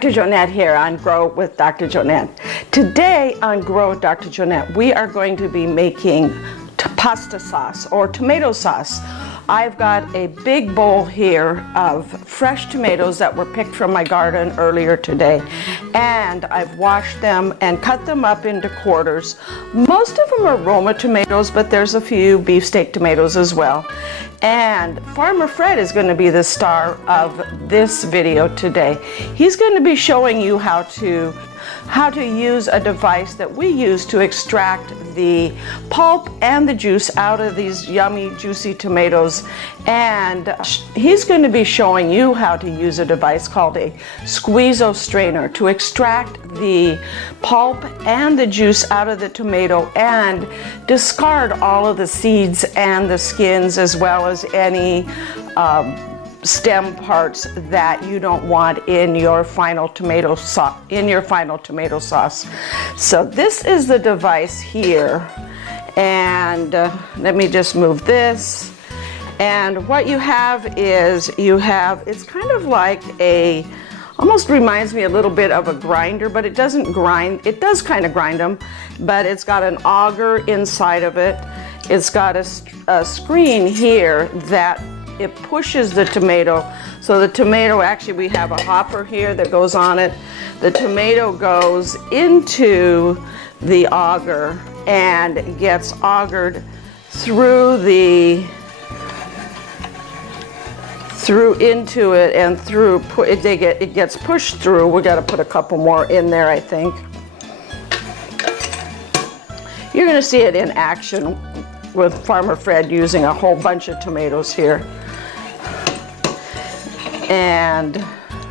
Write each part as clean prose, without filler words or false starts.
Dr. Jonette here on Grow with Dr. Jonette. Today on Grow with Dr. Jonette, we are going to be making pasta sauce or tomato sauce. I've got a big bowl here of fresh tomatoes that were picked from my garden earlier today, and I've washed them and cut them up into quarters. Most of them are Roma tomatoes, but there's a few beefsteak tomatoes as well. And Farmer Fred is going to be the star of this video today. He's going to be showing you how to use a device that we use to extract the pulp and the juice out of these yummy, juicy tomatoes. And he's going to be showing you how to use a device called a squeezo strainer to extract the pulp and the juice out of the tomato and discard all of the seeds and the skins, as well as any stem parts that you don't want in your final tomato sauce. So this is the device here, and let me just move this. And what you have is it's kind of like almost reminds me a little bit of a grinder, but it doesn't grind. It does kind of grind them, but it's got an auger inside of it. It's got a screen here that it pushes the tomato. So the tomato, actually we have a hopper here that goes on it. The tomato goes into the auger and gets augered into it, and it gets pushed through. We got to put a couple more in there, I think. You're going to see it in action with Farmer Fred using a whole bunch of tomatoes here. And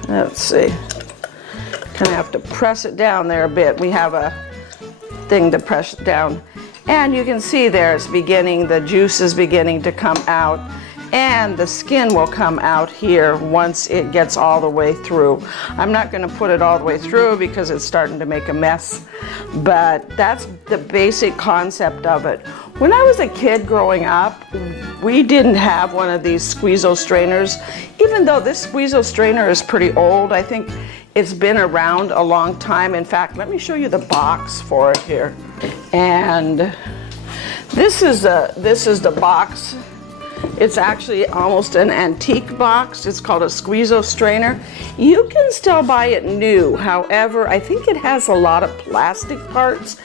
let's see, kind of have to press it down there a bit. We have a thing to press it down, and you can see there the juice is beginning to come out, and the skin will come out here once it gets all the way through. I'm not going to put it all the way through because it's starting to make a mess, but that's the basic concept of it. When I was a kid growing up, we didn't have one of these squeezo strainers. Even though this squeezo strainer is pretty old, I think it's been around a long time. In fact, let me show you the box for it here. And this is the box. It's actually almost an antique box. It's called a squeezo strainer. You can still buy it new. However, I think it has a lot of plastic parts.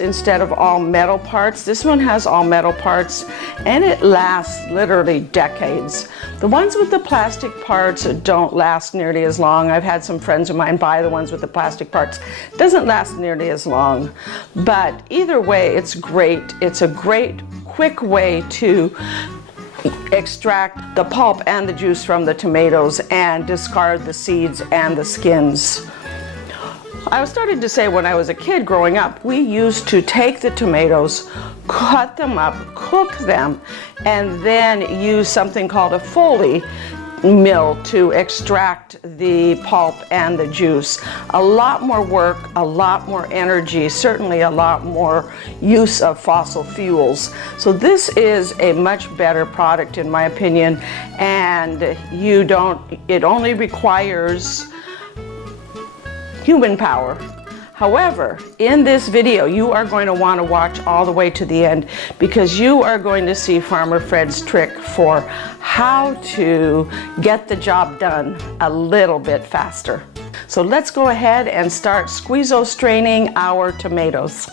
Instead of all metal parts. This one has all metal parts, and it lasts literally decades. The ones with the plastic parts don't last nearly as long. I've had some friends of mine buy the ones with the plastic parts. It doesn't last nearly as long. But either way, it's great. It's a great, quick way to extract the pulp and the juice from the tomatoes and discard the seeds and the skins. I started to say, when I was a kid growing up, we used to take the tomatoes, cut them up, cook them, and then use something called a Foley mill to extract the pulp and the juice. A lot more work, a lot more energy, certainly a lot more use of fossil fuels. So this is a much better product in my opinion, and it only requires human power. However, in this video, you are going to want to watch all the way to the end, because you are going to see Farmer Fred's trick for how to get the job done a little bit faster. So let's go ahead and start squeezo straining our tomatoes.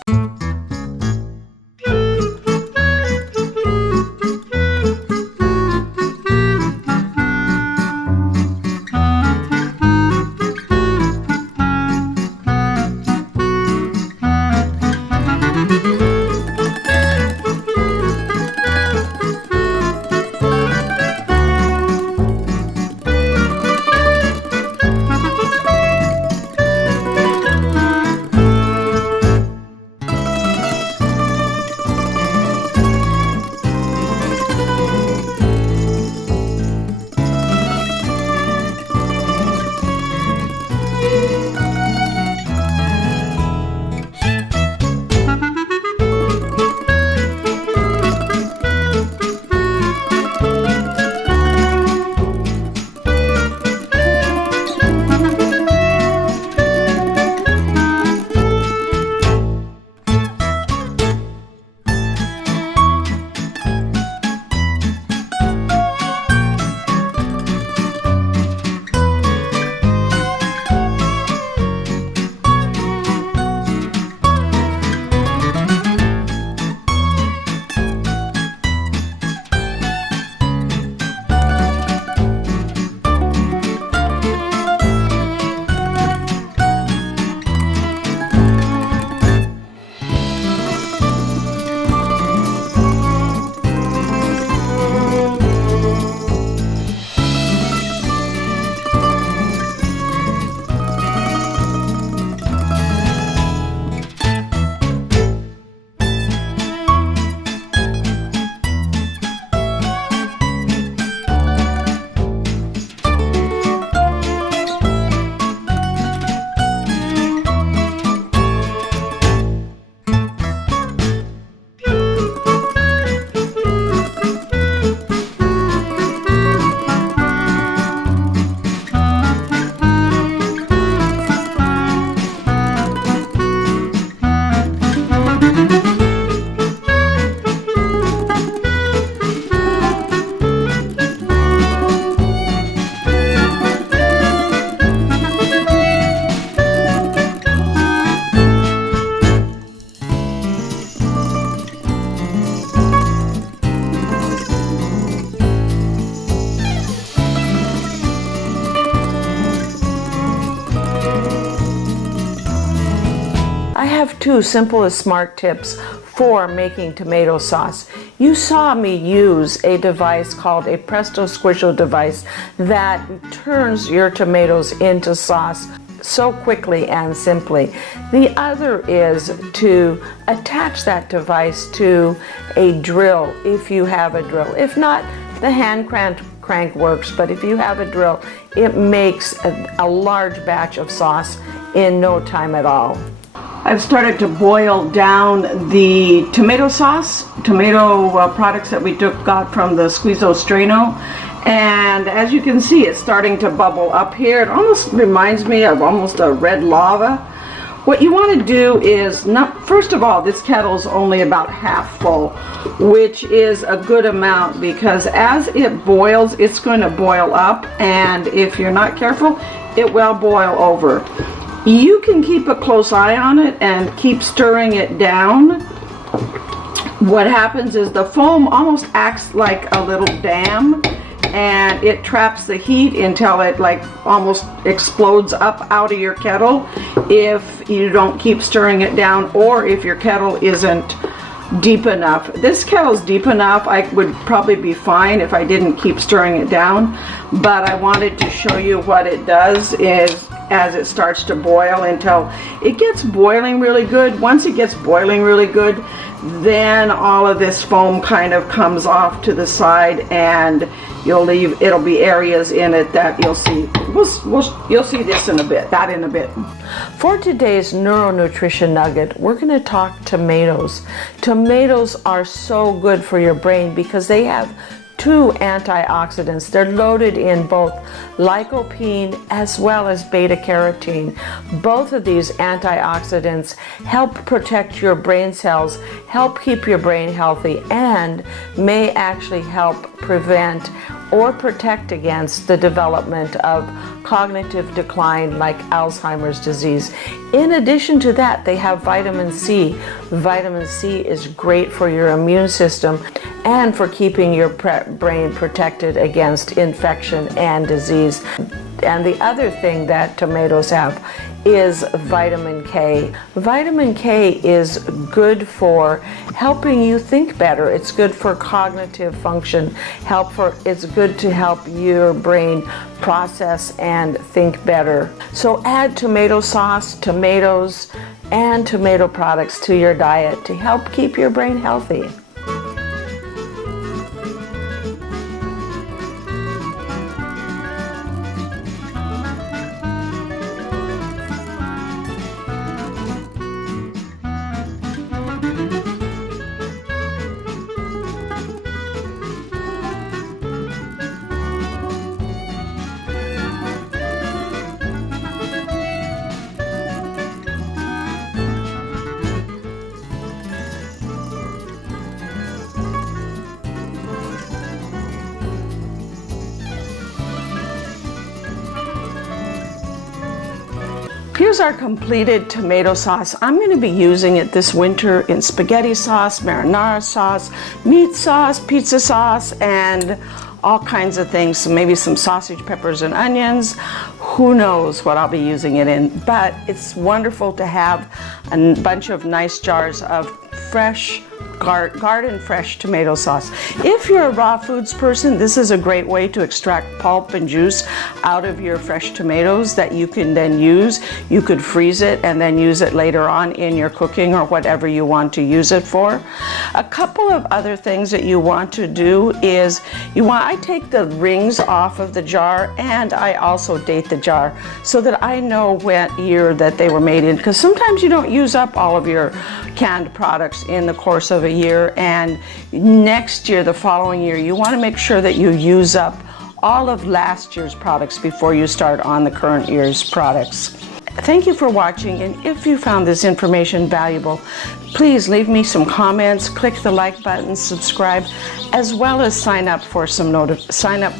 have 2 simple and smart tips for making tomato sauce. You saw me use a device called a Presto Squisho device that turns your tomatoes into sauce so quickly and simply. The other is to attach that device to a drill if you have a drill. If not, the hand crank works, but if you have a drill, it makes a large batch of sauce in no time at all. I've started to boil down the tomato sauce, tomato products that we got from the Squeezo Strano. And as you can see, it's starting to bubble up here. It almost reminds me of almost a red lava. What you want to do is, first of all, this kettle's only about half full, which is a good amount, because as it boils, it's going to boil up, and if you're not careful, it will boil over. You can keep a close eye on it and keep stirring it down. What happens is the foam almost acts like a little dam, and it traps the heat until it like almost explodes up out of your kettle if you don't keep stirring it down, or if your kettle isn't deep enough. This kettle's deep enough. I would probably be fine if I didn't keep stirring it down, but I wanted to show you what it does is as it starts to boil until it gets boiling really good. Once it gets boiling really good, then all of this foam kind of comes off to the side, and it'll be areas in it that you'll see. You'll see this in a bit, that in a bit. For today's neuronutrition nugget, we're going to talk tomatoes. Tomatoes are so good for your brain because they have 2 antioxidants. They're loaded in both lycopene as well as beta carotene. Both of these antioxidants help protect your brain cells, help keep your brain healthy, and may actually help prevent or protect against the development of cognitive decline like Alzheimer's disease. In addition to that, they have vitamin C. Vitamin C is great for your immune system and for keeping your brain protected against infection and disease. And the other thing that tomatoes have is vitamin K. Vitamin K is good for helping you think better. It's good for cognitive function. It's good to help your brain process and think better. So add tomato sauce, tomatoes, and tomato products to your diet to help keep your brain healthy. Here's our completed tomato sauce. I'm going to be using it this winter in spaghetti sauce, marinara sauce, meat sauce, pizza sauce, and all kinds of things. So maybe some sausage, peppers, and onions. Who knows what I'll be using it in, but it's wonderful to have a bunch of nice jars of fresh garden fresh tomato sauce. If you're a raw foods person, this is a great way to extract pulp and juice out of your fresh tomatoes that you can then use. You could freeze it and then use it later on in your cooking or whatever you want to use it for. A couple of other things that you want to do is I take the rings off of the jar, and I also date the jar so that I know what year that they were made in, because sometimes you don't use up all of your canned products in the course of a year, and next year, the following year, you want to make sure that you use up all of last year's products before you start on the current year's products. Thank you for watching, and if you found this information valuable, please leave me some comments, click the like button, subscribe, as well as sign up for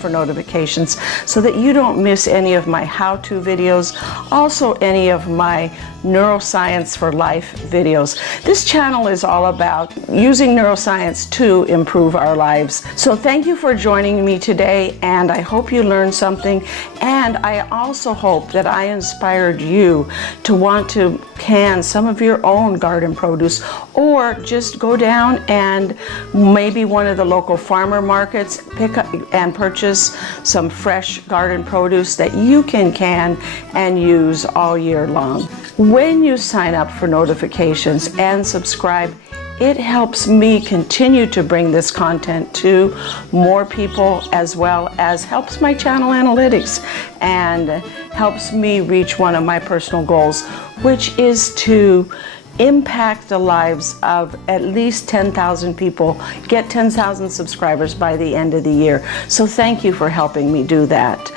notifications so that you don't miss any of my how-to videos, also any of my Neuroscience for Life videos. This channel is all about using neuroscience to improve our lives. So thank you for joining me today, and I hope you learned something, and I also hope that I inspired you you to want to can some of your own garden produce, or just go down and maybe one of the local farmer markets pick up and purchase some fresh garden produce that you can and use all year long. When you sign up for notifications and subscribe, it helps me continue to bring this content to more people, as well as helps my channel analytics and helps me reach one of my personal goals, which is to impact the lives of at least 10,000 people, get 10,000 subscribers by the end of the year. So thank you for helping me do that.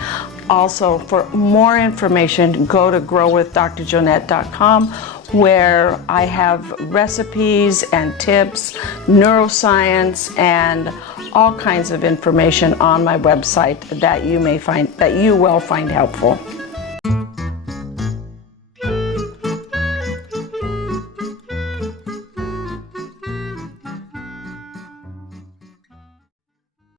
Also, for more information, go to growwithdrjonette.com, where I have recipes and tips, neuroscience, and all kinds of information on my website that you will find helpful.